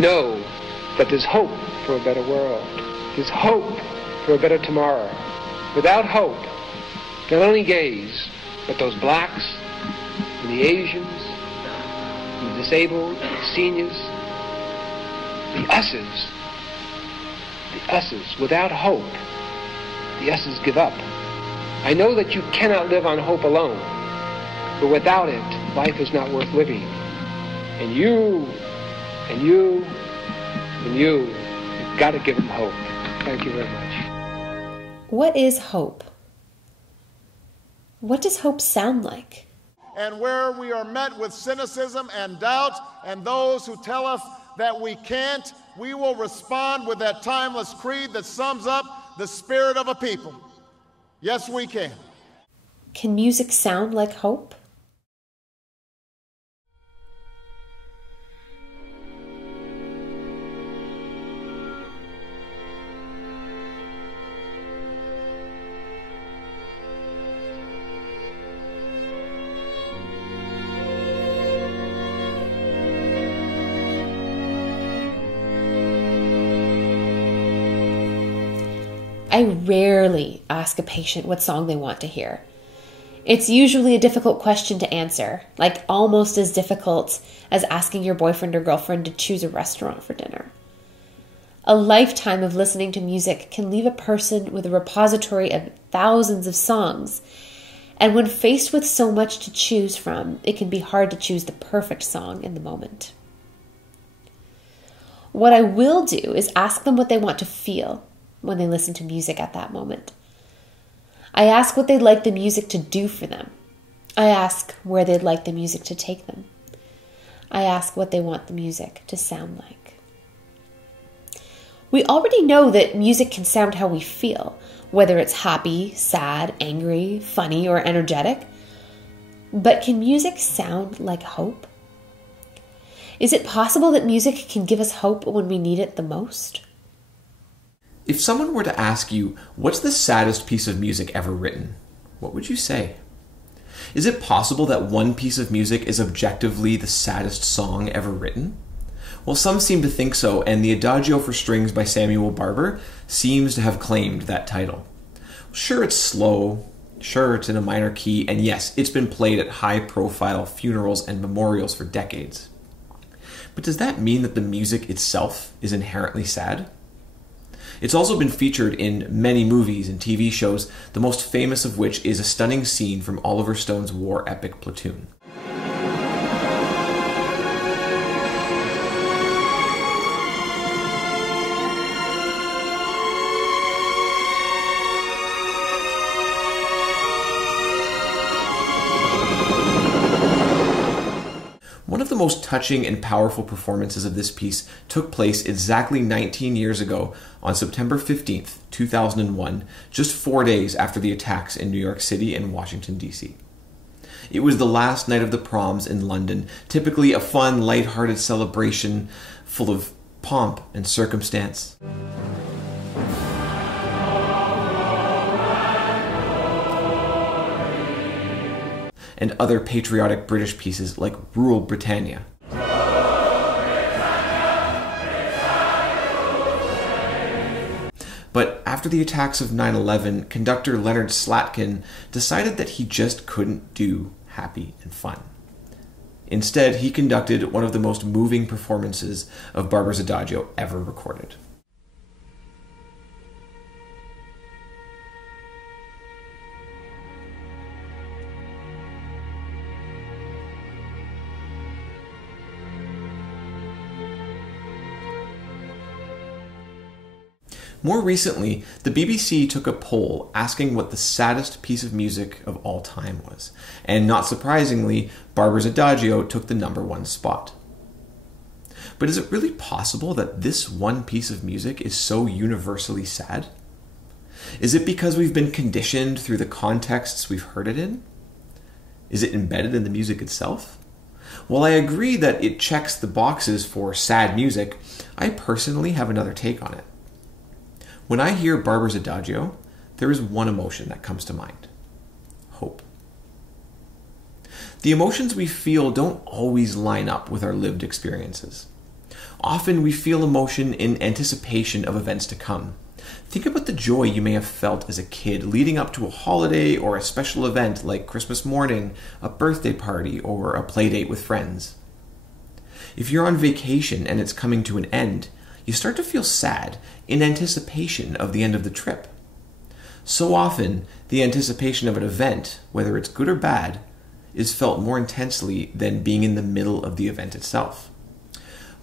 know that there's hope for a better world. There's hope for a better tomorrow. Without hope, not only gays, but those blacks and the Asians, and the disabled, the seniors, the us's, without hope, the us's give up. I know that you cannot live on hope alone, but without it, life is not worth living. And you've got to give them hope. Thank you very much. What is hope? What does hope sound like? And where we are met with cynicism and doubt, and those who tell us that we can't, we will respond with that timeless creed that sums up the spirit of a people. Yes, we can. Can music sound like hope? I rarely ask a patient what song they want to hear. It's usually a difficult question to answer, like almost as difficult as asking your boyfriend or girlfriend to choose a restaurant for dinner. A lifetime of listening to music can leave a person with a repository of thousands of songs, and when faced with so much to choose from, it can be hard to choose the perfect song in the moment. What I will do is ask them what they want to feel when they listen to music at that moment. I ask what they'd like the music to do for them. I ask where they'd like the music to take them. I ask what they want the music to sound like. We already know that music can sound how we feel, whether it's happy, sad, angry, funny, or energetic. But can music sound like hope? Is it possible that music can give us hope when we need it the most? If someone were to ask you, what's the saddest piece of music ever written? What would you say? Is it possible that one piece of music is objectively the saddest song ever written? Well, some seem to think so, and the Adagio for Strings by Samuel Barber seems to have claimed that title. Sure, it's slow, sure, it's in a minor key, and yes, it's been played at high-profile funerals and memorials for decades. But does that mean that the music itself is inherently sad? It's also been featured in many movies and TV shows, the most famous of which is a stunning scene from Oliver Stone's war epic Platoon. One of the most touching and powerful performances of this piece took place exactly 19 years ago on September 15th, 2001, just 4 days after the attacks in New York City and Washington, D.C. It was the last night of the proms in London, typically a fun, light-hearted celebration full of pomp and circumstance. And other patriotic British pieces like Rural Britannia. But after the attacks of 9/11, conductor Leonard Slatkin decided that he just couldn't do happy and fun. Instead, he conducted one of the most moving performances of Barber's Adagio ever recorded. More recently, the BBC took a poll asking what the saddest piece of music of all time was, and not surprisingly, Barber's Adagio took the #1 spot. But is it really possible that this one piece of music is so universally sad? Is it because we've been conditioned through the contexts we've heard it in? Is it embedded in the music itself? While I agree that it checks the boxes for sad music, I personally have another take on it. When I hear Barber's Adagio, there is one emotion that comes to mind: hope. The emotions we feel don't always line up with our lived experiences. Often we feel emotion in anticipation of events to come. Think about the joy you may have felt as a kid leading up to a holiday or a special event like Christmas morning, a birthday party, or a playdate with friends. If you're on vacation and it's coming to an end, you start to feel sad in anticipation of the end of the trip. So often, the anticipation of an event, whether it's good or bad, is felt more intensely than being in the middle of the event itself.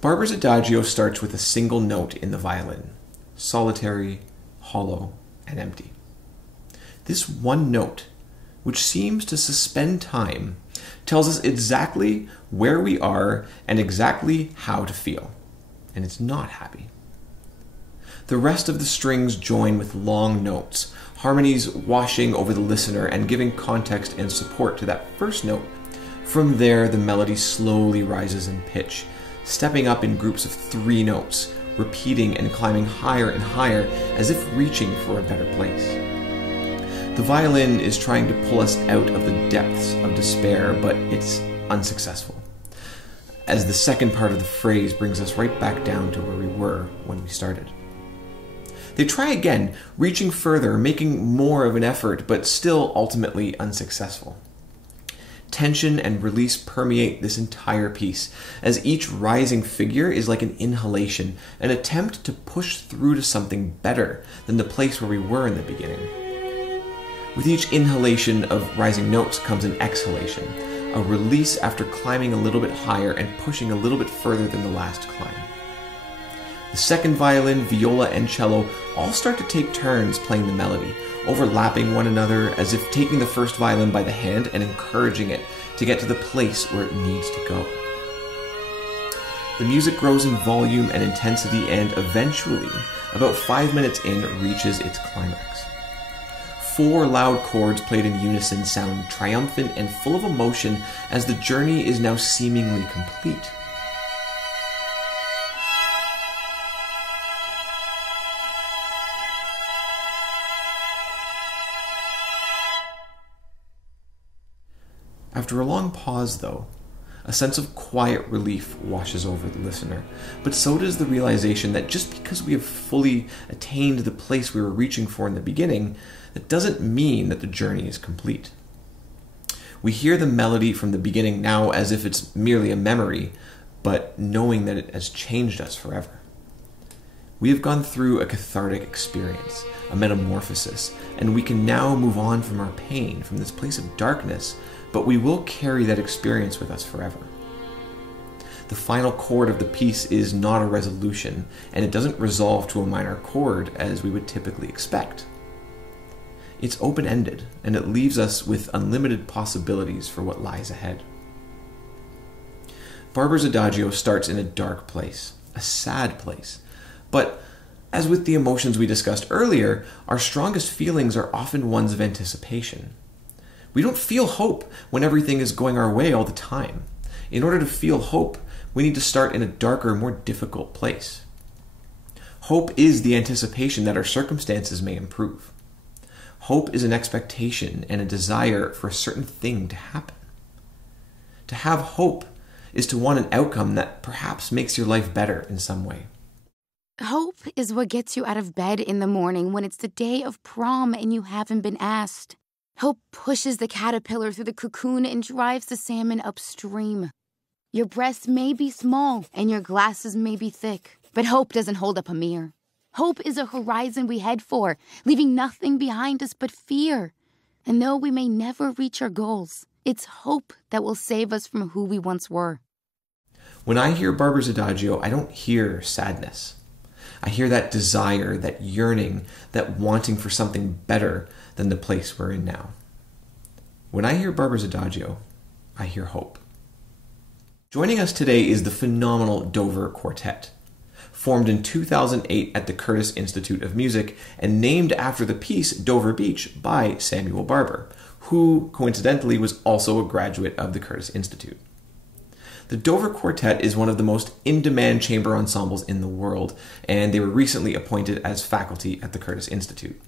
Barber's Adagio starts with a single note in the violin, solitary, hollow, and empty. This one note, which seems to suspend time, tells us exactly where we are and exactly how to feel, and it's not happy. The rest of the strings join with long notes, harmonies washing over the listener and giving context and support to that first note. From there, the melody slowly rises in pitch, stepping up in groups of 3 notes, repeating and climbing higher and higher as if reaching for a better place. The violin is trying to pull us out of the depths of despair, but it's unsuccessful, as the second part of the phrase brings us right back down to where we were when we started. They try again, reaching further, making more of an effort, but still ultimately unsuccessful. Tension and release permeate this entire piece, as each rising figure is like an inhalation, an attempt to push through to something better than the place where we were in the beginning. With each inhalation of rising notes comes an exhalation, a release after climbing a little bit higher and pushing a little bit further than the last climb. The second violin, viola, and cello all start to take turns playing the melody, overlapping one another as if taking the first violin by the hand and encouraging it to get to the place where it needs to go. The music grows in volume and intensity and eventually, about 5 minutes in, reaches its climax. 4 loud chords played in unison sound triumphant and full of emotion as the journey is now seemingly complete. After a long pause, though, a sense of quiet relief washes over the listener, but so does the realization that just because we have fully attained the place we were reaching for in the beginning, that doesn't mean that the journey is complete. We hear the melody from the beginning now as if it's merely a memory, but knowing that it has changed us forever. We have gone through a cathartic experience, a metamorphosis, and we can now move on from our pain, from this place of darkness, but we will carry that experience with us forever. The final chord of the piece is not a resolution, and it doesn't resolve to a minor chord as we would typically expect. It's open-ended, and it leaves us with unlimited possibilities for what lies ahead. Barber's Adagio starts in a dark place, a sad place, but as with the emotions we discussed earlier, our strongest feelings are often ones of anticipation. We don't feel hope when everything is going our way all the time. In order to feel hope, we need to start in a darker, more difficult place. Hope is the anticipation that our circumstances may improve. Hope is an expectation and a desire for a certain thing to happen. To have hope is to want an outcome that perhaps makes your life better in some way. Hope is what gets you out of bed in the morning when it's the day of prom and you haven't been asked. Hope pushes the caterpillar through the cocoon and drives the salmon upstream. Your breasts may be small and your glasses may be thick, but hope doesn't hold up a mirror. Hope is a horizon we head for, leaving nothing behind us but fear. And though we may never reach our goals, it's hope that will save us from who we once were. When I hear Barber's Adagio, I don't hear sadness. I hear that desire, that yearning, that wanting for something better than the place we're in now. When I hear Barber's Adagio, I hear hope. Joining us today is the phenomenal Dover Quartet. Formed in 2008 at the Curtis Institute of Music and named after the piece Dover Beach by Samuel Barber, who coincidentally was also a graduate of the Curtis Institute. The Dover Quartet is one of the most in-demand chamber ensembles in the world, and they were recently appointed as faculty at the Curtis Institute.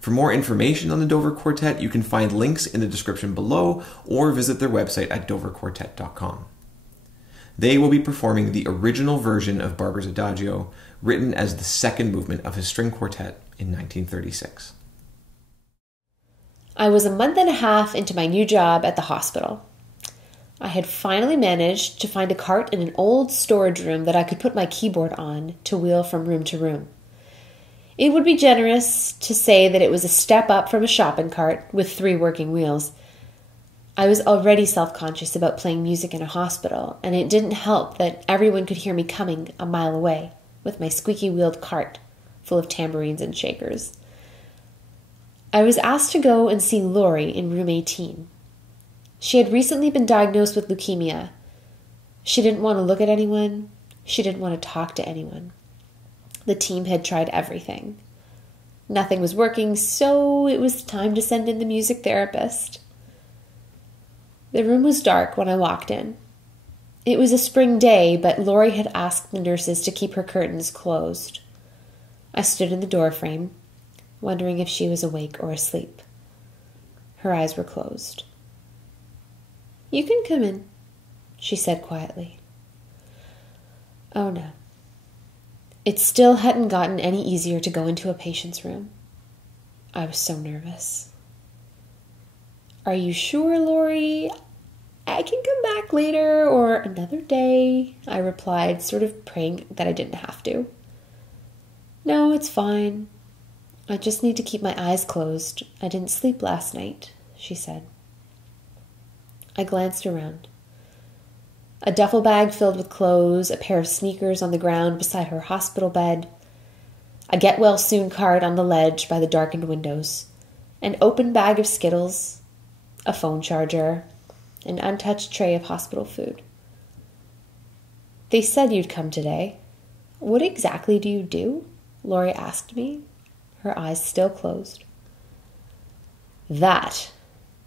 For more information on the Dover Quartet, you can find links in the description below or visit their website at doverquartet.com. They will be performing the original version of Barber's Adagio, written as the second movement of his string quartet in 1936. I was a month and a half into my new job at the hospital. I had finally managed to find a cart in an old storage room that I could put my keyboard on to wheel from room to room. It would be generous to say that it was a step up from a shopping cart with 3 working wheels. I was already self-conscious about playing music in a hospital, and it didn't help that everyone could hear me coming a mile away with my squeaky-wheeled cart full of tambourines and shakers. I was asked to go and see Lori in room 18. She had recently been diagnosed with leukemia. She didn't want to look at anyone. She didn't want to talk to anyone. The team had tried everything. Nothing was working, so it was time to send in the music therapist. The room was dark when I walked in. It was a spring day, but Lori had asked the nurses to keep her curtains closed. I stood in the doorframe, wondering if she was awake or asleep. Her eyes were closed. "You can come in," she said quietly. Oh no. It still hadn't gotten any easier to go into a patient's room. I was so nervous. "Are you sure, Lori? I can come back later or another day," I replied, sort of praying that I didn't have to. "No, it's fine. I just need to keep my eyes closed. I didn't sleep last night," she said. I glanced around. A duffel bag filled with clothes, a pair of sneakers on the ground beside her hospital bed, a get-well-soon card on the ledge by the darkened windows, an open bag of Skittles, a phone charger, an untouched tray of hospital food. "They said you'd come today. What exactly do you do?" Lori asked me, her eyes still closed. That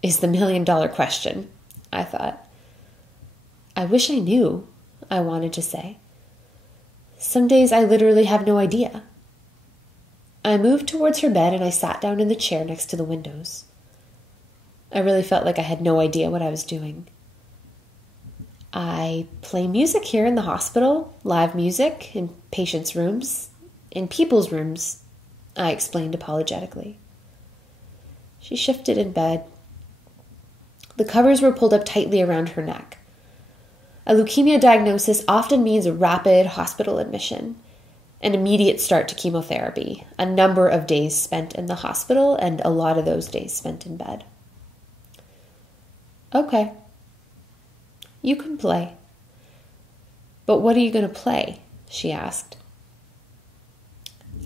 is the million-dollar question, I thought. I wish I knew, I wanted to say. Some days I literally have no idea. I moved towards her bed and I sat down in the chair next to the windows. I really felt like I had no idea what I was doing. "I play music here in the hospital, live music, in patients' rooms, in people's rooms," I explained apologetically. She shifted in bed. The covers were pulled up tightly around her neck. A leukemia diagnosis often means a rapid hospital admission, an immediate start to chemotherapy, a number of days spent in the hospital, and a lot of those days spent in bed. "Okay. You can play. But what are you going to play?" she asked.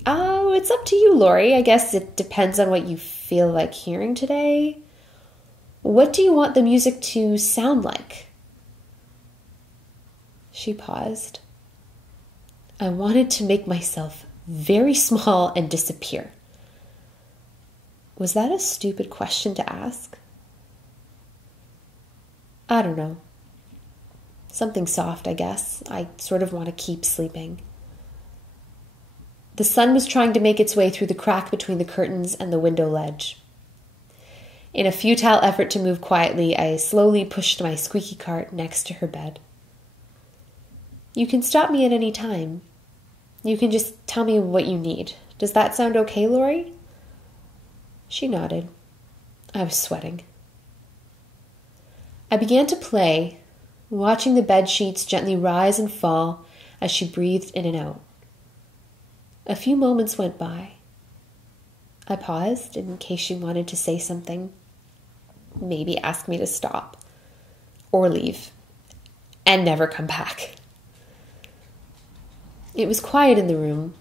"Oh, it's up to you, Lori. I guess it depends on what you feel like hearing today. What do you want the music to sound like?" She paused. I wanted to make myself very small and disappear. Was that a stupid question to ask? I don't know. Something soft, I guess. I sort of want to keep sleeping. The sun was trying to make its way through the crack between the curtains and the window ledge. In a futile effort to move quietly, I slowly pushed my squeaky cart next to her bed. "You can stop me at any time. You can just tell me what you need. Does that sound okay, Lori?" She nodded. I was sweating. I began to play, watching the bed sheets gently rise and fall as she breathed in and out. A few moments went by. I paused in case she wanted to say something, maybe ask me to stop, or leave, and never come back. It was quiet in the room.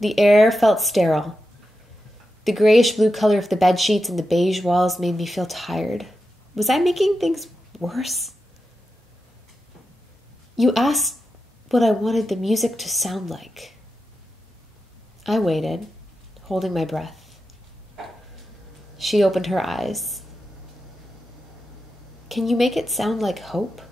The air felt sterile. The grayish-blue color of the bed sheets and the beige walls made me feel tired. Was I making things worse? "You asked what I wanted the music to sound like." I waited, holding my breath. She opened her eyes. "Can you make it sound like hope?"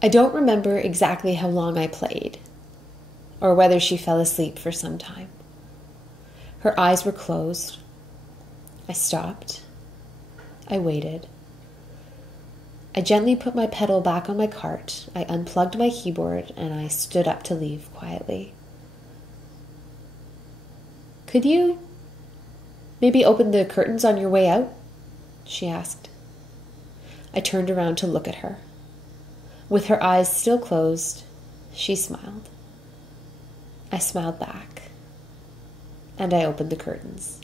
I don't remember exactly how long I played, or whether she fell asleep for some time. Her eyes were closed. I stopped. I waited. I gently put my pedal back on my cart. I unplugged my keyboard, and I stood up to leave quietly. "Could you maybe open the curtains on your way out?" she asked. I turned around to look at her. With her eyes still closed, she smiled. I smiled back, and I opened the curtains.